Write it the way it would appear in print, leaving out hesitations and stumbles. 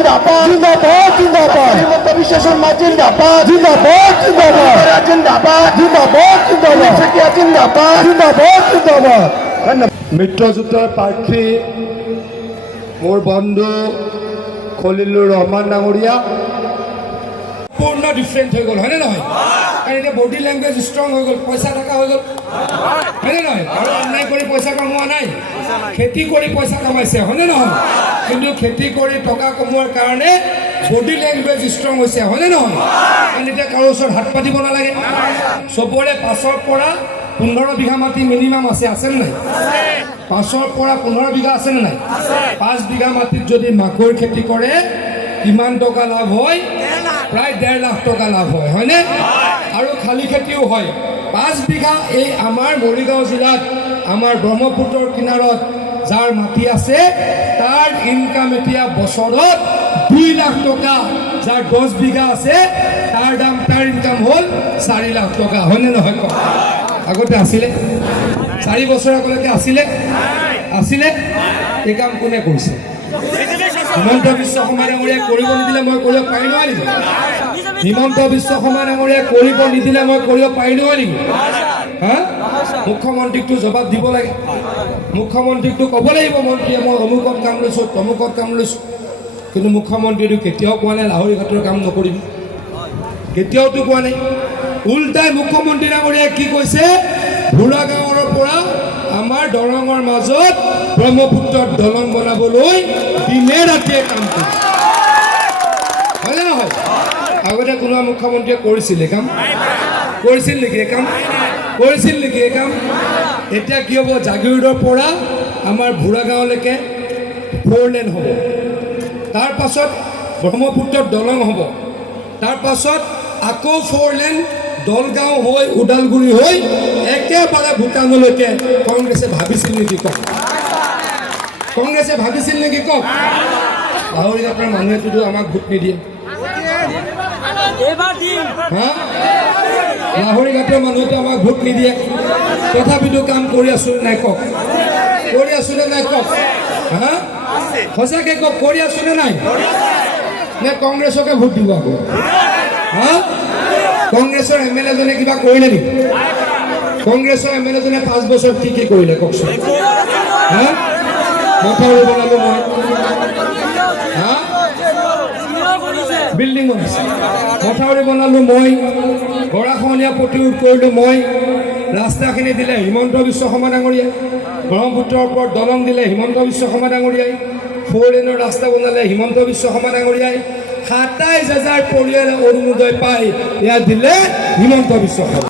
জিন্দাবাদ জিন্দাবাদ জিন্দাবাদ হিমন্ত বিশ্ব শর্মা জিন্দাবাদ জিন্দাবাদ জিন্দাবাদ জিন্দাবাদ জিন্দাবাদ জিন্দাবাদ চেতিয়া জিন্দাবাদ জিন্দাবাদ জিন্দাবাদ মিত্ৰজোঁটৰ প্ৰাৰ্থী মোৰ বন্ধু খলিলুৰ ৰহমান ডাঙৰীয়া পূৰ্ণ ডিফাৰেণ্ট হৈ গ'ল হয়নে নহয়? কাৰণ এতিয়া বডি লেংগুৱেজ ষ্ট্ৰং হৈ গ'ল, পইচা থকা হৈ গ'ল হয়নে নহয়? আৰু অন্যায় কৰি পইচা কমোৱা নাই, খেতি কৰি পইচা কামাইছে হয়নে নহয়? কিন্তু খেতি কৰি টকা কমোৱাৰ কাৰণে বডি লেংগুৱেজ ষ্ট্ৰং হৈছে হয়নে নহয়? কাৰণ এতিয়া কাৰো ওচৰত হাত পাতিব নালাগে, চবৰে 5ৰ পৰা 15 বিঘা মাটি মিনিমাম আছেনে নাই? 5ৰ পৰা 15 বিঘা আছেনে নাই? 5 বিঘা মাটিত যদি মাকৈ খেতি কৰে কিমান টকা লাভ হয়? প্ৰায় 1.5 লাখ টকা লাভ হয় হয়নে? আৰু খালী খেতিও হয়। 5 বিঘা এই আমাৰ মৰিগাঁও জিলাত আমাৰ ব্ৰহ্মপুত্ৰৰ কিনাৰত যাৰ মাটি আছে তাৰ ইনকাম এতিয়া বছৰত 2 লাখ টকা। যাৰ 10 বিঘা আছে তাৰ ইনকাম হ'ল 4 লাখ টকা হয়নে নহয়? আগতে আছিলে 4 বছৰ আগলৈকে আছিলে এই কাম কোনে কৰিছে? হিমন্ত বিশ্ব শৰ্মা ডাঙৰীয়াই কৰিব নিদিলে মই কৰিব পাৰিলো নেকি? হিমন্ত বিশ্ব শৰ্মা ডাঙৰীয়াই কৰিব নিদিলে মই কৰিব পাৰিলো নেকি? হা? মুখ্যমন্ত্ৰীকটো জবাব দিব লাগে, মুখ্যমন্ত্ৰীকটো ক'ব লাগিব মন্ত্ৰীয়ে মই অমুকত কাম লৈছোঁ তমুকত কাম লৈছোঁ। কিন্তু মুখ্যমন্ত্ৰীটো কেতিয়াও কোৱা নাই লাহৰি ঘাটৰ কাম নকৰিবি, কেতিয়াওতো কোৱা নাই। উল্টাই মুখ্যমন্ত্ৰী ডাঙৰীয়াই কি কৈছে? ভোলা গাঁৱৰ পৰা আমাৰ দৰঙৰ মাজত ব্ৰহ্মপুত্ৰত দলং বনাবলৈ দিনে ৰাতিয়ে কাম কৰিছে হয়নে নহয়? আগতে কোনোবা মুখ্যমন্ত্ৰীয়ে কৰিছিলে কাম? কৰিছিল নেকি এই কাম? কৰিছিল নেকি এই কাম? এতিয়া কি হ'ব? জাগিৰোডৰ পৰা আমাৰ ভোলা গাঁৱলৈকে 4 লেন হ'ব, তাৰ পাছত ব্ৰহ্মপুত্ৰত দলং হ'ব, তাৰ পাছত আকৌ 4 লেন দলগাঁও হৈ ওদালগুৰি হৈ একেবাৰে ভূটানলৈকে কংগ্ৰেছে ভাবিছিল নেকি কওক? কংগ্ৰেছে ভাবিছিল নেকি কওক? লাহৰি ঘাটৰ মানুহেতো আমাক ভোট নিদিয়ে হা? লাহৰি ঘাটৰ মানুহেতো আমাক ভোট নিদিয়ে, তথাপিতো কাম কৰি আছো নাই কওক? কৰি আছো নে নাই কওক? হা? সঁচাকে কওক, কৰি আছো নে নাই? নে কংগ্ৰেছকে ভোট দিব আকৌ? হা? কংগ্ৰেছৰ MLA জনে কিবা কৰিলে নেকি? কংগ্ৰেছৰ MLA জনে 5 বছৰ কি কৰিলে কওকচোন? হা? মথাউৰি বনালো মই, হা? বিল্ডিং বনাইছে, মথাউৰি বনালো মই, গৰাখহনীয়া প্ৰতিৰোধ কৰিলো মই, ৰাস্তাখিনি দিলে হিমন্ত বিশ্ব শৰ্মা ডাঙৰীয়াই, ব্ৰহ্মপুত্ৰৰ ওপৰত দলং দিলে হিমন্ত বিশ্ব শৰ্মা ডাঙৰীয়াই, 4 লেনৰ ৰাস্তা বনালে হিমন্ত বিশ্ব শৰ্মা ডাঙৰীয়াই, 27,000 পৰিয়ালে অৰুণোদয় পায় এয়া দিলে হিমন্ত বিশ্ব শৰ্মা।